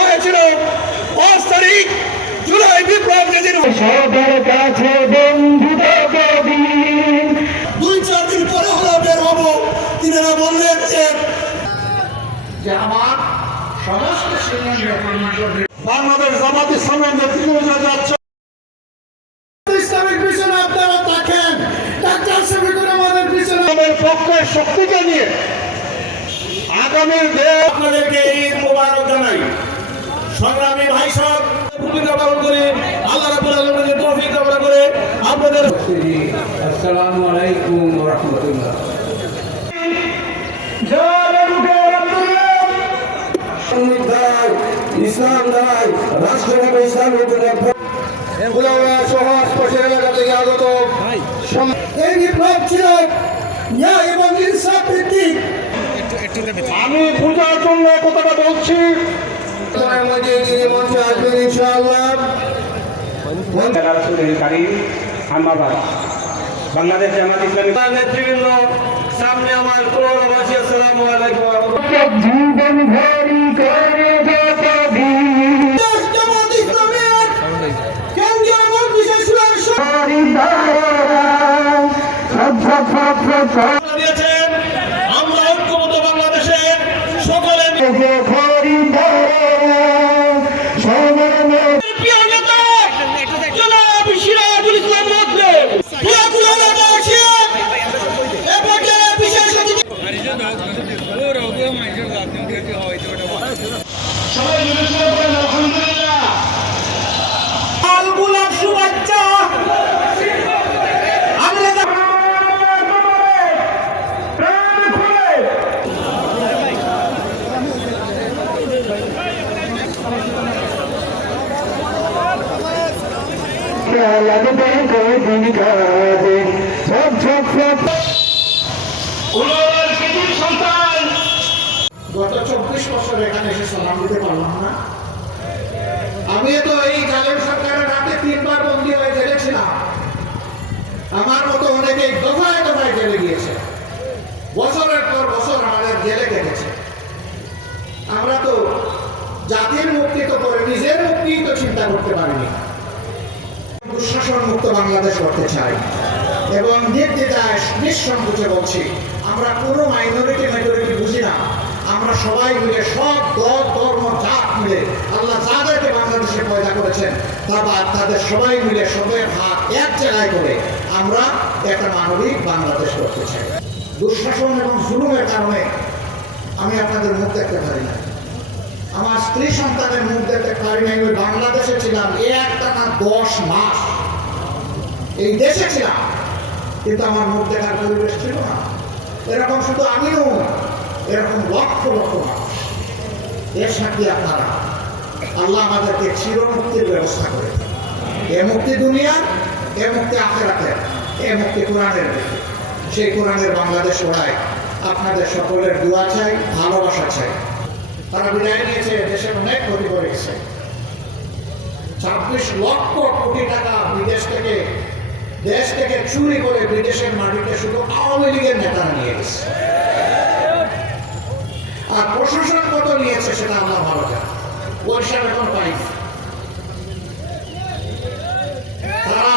হয়েছিল। পাঁচ তারিখ জুলাই বিপ্লব যেদিন কাছে দুই চার দিন পরে হলো বের হব। তিনারা বললেন যে যে আমার সমস্ত বাংলাদেশ জামাত ইসলামের নেতৃত্বে যাচ্ছে ইসলামিক পিছনে আপনারা থাকেন ডাক্তার শফিকুর আমাদের পিছনে আমাদের পক্ষে শক্তিকে নিয়ে আগামীর দেশ আপনাদেরকে ঈদ মোবারক জানাই সংগ্রামী ভাই সব ভূমিকা পালন করে আল্লাহ রাবুল আলমের তৌফিক কামনা করে আপনাদের আসসালামু আলাইকুম রহমতুল্লাহ। ইসলাম দায় রাষ্ট্রভাবে ইসলামের গুলামা সহ এলাকা থেকে আগত। এই বিপ্লব ছিল এবং ইনসাফ ভিত্তিক। আমি পূজার জন্য কথাটা বলছি। সময়ের মধ্যে তিনি মঞ্চে আসবেন ইনশাআল্লাহ বাংলাদেশ জামাত ইসলামী নেতৃবৃন্দ সামনে আমার করোনাবাসী আসসালামু আলাইকুম আমরা ঐক্যবদ্ধ বাংলাদেশে সকলে মিলে প্রিয় নেতা জনাব সিরাজুল ইসলাম মধ্যে প্রিয় কুলাবাসী এ পর্যায়ে বিশেষ অতিথি সবাই মিলে শুরু করেন আলহামদুলিল্লাহ আল গোলাপ শুভেচ্ছা আমরা লাগবে কদিন কাজে ঝক ঝক ঝক গত চব্বিশ বছর এখানে এসে সালাম দিতে পারলাম না আমি তো এই জালেম সরকারের হাতে তিনবার বন্দী হয়ে জেলে ছিলাম আমার মতো অনেকে দফায় দফায় জেলে গিয়েছে বছরের পর বছর আমাদের জেলে কেটেছে আমরা তো জাতির মুক্তি তো করে নিজের মুক্তি তো চিন্তা করতে পারিনি দুঃশাসন মুক্ত বাংলাদেশ করতে চাই। এবং নির্দ্বিধায় নিঃসংকোচে বলছি, আমরা কোনো মাইনরিটি মেজরিটি বুঝি না। আমরা সবাই মিলে, সব দল, ধর্ম, জাত মিলে, আল্লাহ যাদেরকে বাংলাদেশে পয়দা করেছেন তারপর তাদের সবাই মিলে সবের হাত এক জায়গায় করে আমরা একটা মানবিক বাংলাদেশ করতে চাই। দুঃশাসন এবং জুলুমের কারণে আমি আপনাদের মুখ দেখতে পারি না। আমার স্ত্রী সন্তানের মুখ দেখতে পারি নাই, ওই বাংলাদেশে ছিলাম এক টানা দশ মাস। এই দেশে ছিলাম, কিন্তু আমার মুখ দেখার পরিবেশ ছিল না। এরকম শুধু আমিও এরকম লক্ষ লক্ষ মানুষ। এর সাথে আপনারা, আল্লাহ আমাদেরকে চিরমুক্তির ব্যবস্থা করে এ মুক্তি দুনিয়ার এ মুক্তি আখেরাতের, এ মুক্তি কোরআনের সেই কোরআনের বাংলাদেশ ওড়ায়। আপনাদের সকলের দোয়া চাই, ভালোবাসা চাই। তারা বিদায় নিয়েছে দেশের অনেক ক্ষতি করেছে। ছাব্বিশ লক্ষ কোটি টাকা বিদেশ থেকে দেশ থেকে চুরি করে ব্রিটিশের মাটিতে শুধু আওয়ামী লীগের নেতারা নিয়ে গেছে। আর প্রশাসন কত নিয়েছে সেটা আমরা ভালো জানি। পয়সা এখন পাই তারা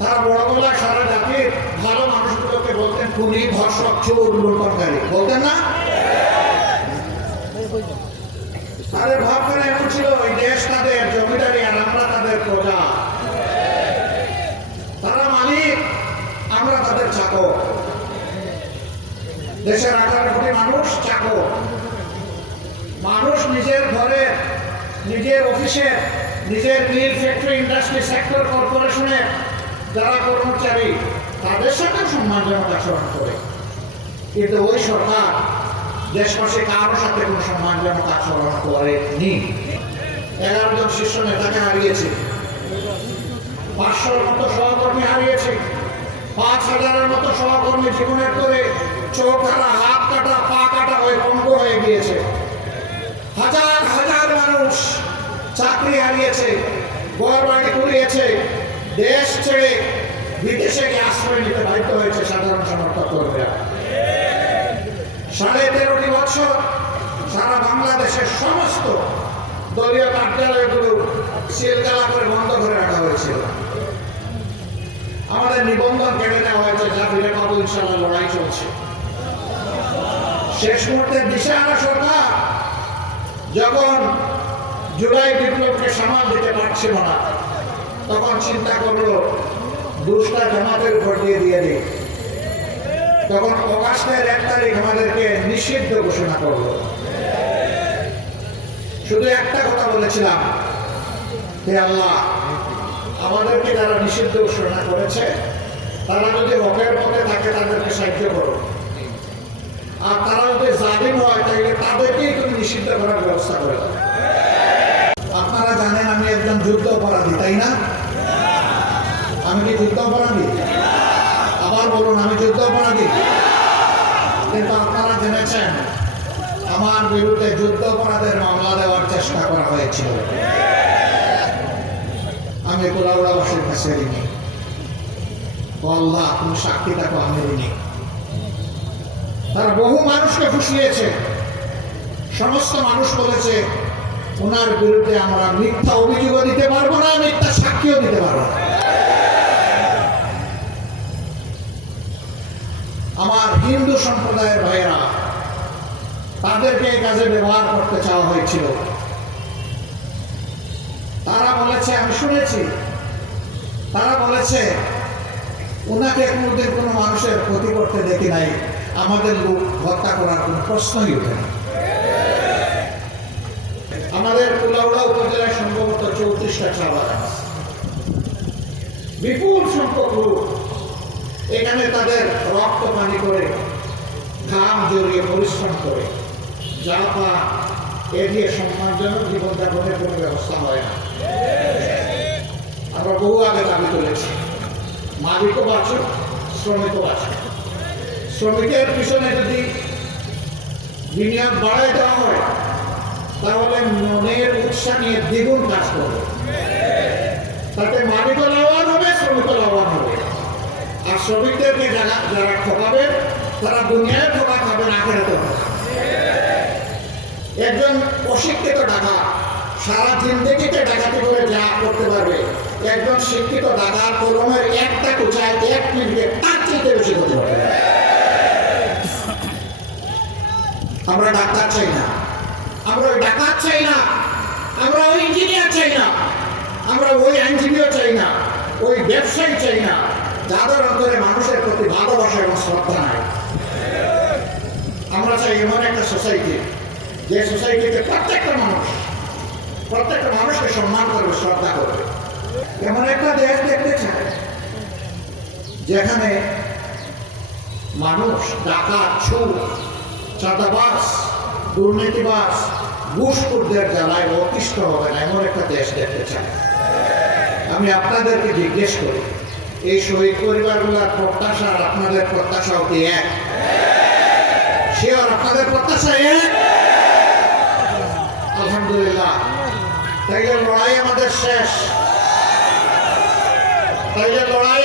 তারা বড় সারা জাতির ভালো মানুষগুলোকে বলতেন খুনি ধর্ষক, চোর লুটনকারী বলতেন না তাদের ভাবখানা এমন ছিল ওই দেশ তাদের জমিদারি আর আমরা তাদের প্রজা তারা মালিক আমরা তাদের চাকর দেশের আঠারো কোটি মানুষ চাকর মানুষ নিজের ঘরে নিজের অফিসে, নিজের মিল ফ্যাক্টরি ইন্ডাস্ট্রি সেক্টর কর্পোরেশনের যারা কর্মচারী, তাদের সাথে সম্মানজনক আচরণ করে। কিন্তু ওই সরকার দেশবাসী কারোর সাথে কোনো সম্মানজনক আচরণ করেনি। এগারো জন শীর্ষ নেতাকে হারিয়েছে। পাঁচশোর মতো সহকর্মী হারিয়েছে। পাঁচ হাজারের মতো সহকর্মী জীবনের করে চোখ হারা, হাত কাটা, পা কাটা হয়ে পঙ্গ হয়ে গিয়েছে। হাজার হাজার মানুষ চাকরি হারিয়েছে ঘর বাড়ি কুড়িয়েছে, দেশ ছেড়ে বিদেশে আশ্রয় নিতে বাধ্য হয়েছে সাধারণ সমর্থক কর্মীরা। সাড়ে তেরোটি বছর সারা বাংলাদেশের সমস্ত দলীয় কার্যালয়গুলো সিলগালা করে বন্ধ করে রাখা হয়েছিল। আমাদের নিবন্ধন কেড়ে নেওয়া হয়েছে, যা ফিরে পাবো ইনশাল্লাহ লড়াই চলছে। শেষ মুহূর্তে দিশাহারা সরকার যখন জুলাই বিপ্লবকে সামাল দিতে পারছিল না। তখন চিন্তা করল, দুষ্টা জামাতের উপর দিয়ে দিয়ে দিই। তখন অগাস্টের এক তারিখ আমাদেরকে নিষিদ্ধ ঘোষণা করল। শুধু একটা কথা বলেছিলাম, হে আল্লাহ, আমাদেরকে যারা নিষিদ্ধ ঘোষণা করেছে, তারা যদি হকের পথে থাকে, তাদেরকে সাহায্য করো। আর তারা যদি জালিম হয় তাহলে তাদেরকেই তুমি নিষিদ্ধ করার ব্যবস্থা করে দাও আপনারা জানেন আমি একজন যুদ্ধ অপরাধী তাই না আমি কি যুদ্ধ অপরাধী আবার বলুন আমি যুদ্ধ অপরাধী কিন্তু আপনারা জেনেছেন আমার বিরুদ্ধে যুদ্ধ অপরাধের মামলা দেওয়ার চেষ্টা করা হয়েছিল আমি কোলাউড়াবাসীর কাছে ঋণী। আল্লাহ তুমি সাক্ষী থাকো আমি ঋণী। তারা বহু মানুষকে ফুসিয়েছে সমস্ত মানুষ বলেছে, ওনার বিরুদ্ধে আমরা মিথ্যা অভিযোগও দিতে পারব না, মিথ্যা সাক্ষীও দিতে পারব না। আমার হিন্দু সম্প্রদায়ের ভাইয়েরা তাদেরকে এই কাজে ব্যবহার করতে চাওয়া হয়েছিল। তারা বলেছে, আমি শুনেছি। তারা বলেছে ওনাকে কোনোদিন কোনো মানুষের ক্ষতি করতে দেখি নাই। আমাদের লোক হত্যা করার কোনো প্রশ্নই ওঠে না। আমাদের কুলাউড়া উপজেলায় সম্ভবত চৌত্রিশটা চা আছে। বিপুল সংখ্যক লোক। এখানে তাদের রক্ত পানি করে, ঘাম জড়িয়ে পরিশ্রম করে। যা পা এ দিয়ে সম্মানজনক জীবনযাপনের কোনো ব্যবস্থা হয় না। আমরা বহু আগে দাবি তুলেছি মালিকও বাঁচুক, শ্রমিকও বাঁচুক। শ্রমিকের পিছনে যদি বিনিয়োগ বাড়ায় দেওয়া হয়, তাহলে মনের উৎসাহ নিয়ে দ্বিগুণ কাজ করবে। তাতে মালিকও লাভবান হবে, শ্রমিকও লাভবান হবে। আর শ্রমিকদেরকে যারা যারা ঠকাবে, তারা দুনিয়ায় ঠকা খাবে, না খেলে একজন অশিক্ষিত ডাকা সারা জিন্দগিতে ডাকাতি করে যা করতে পারবে। একজন শিক্ষিত ডাকার কলমের একটা কুচায় এক মিনিটে তার চাইতে বেশি করতে পারবে আমরা ডাক্তার চাই না। আমরা ওই ডাক্তার চাই না। আমরা ওই ইঞ্জিনিয়ার চাই না। আমরা ওই আইনজীবীও চাই না। ওই ব্যবসায়ী চাই না। যাদের অন্তরে মানুষের প্রতি ভালোবাসা এবং শ্রদ্ধা নাই। আমরা চাই এমন একটা সোসাইটি যে সোসাইটিতে প্রত্যেকটা মানুষ, প্রত্যেকটা মানুষকে সম্মান করবে, শ্রদ্ধা করবে। এমন একটা দেশ দেখতে চায়, যেখানে মানুষ, ডাকাত, চোর চাঁদাবাস দুর্নীতিবাস ঘুষখোরদের জ্বালায় অতিষ্ঠ হবে না, এমন একটা দেশ দেখতে চায়। আমি আপনাদেরকে জিজ্ঞেস করি, এই শহীদ পরিবারগুলোর প্রত্যাশা আর আপনাদের প্রত্যাশাও কি এক? সে আর আপনাদের প্রত্যাশা এক? আলহামদুলিল্লাহ। তাইলে লড়াই আমাদের শেষ। তাইলে লড়াই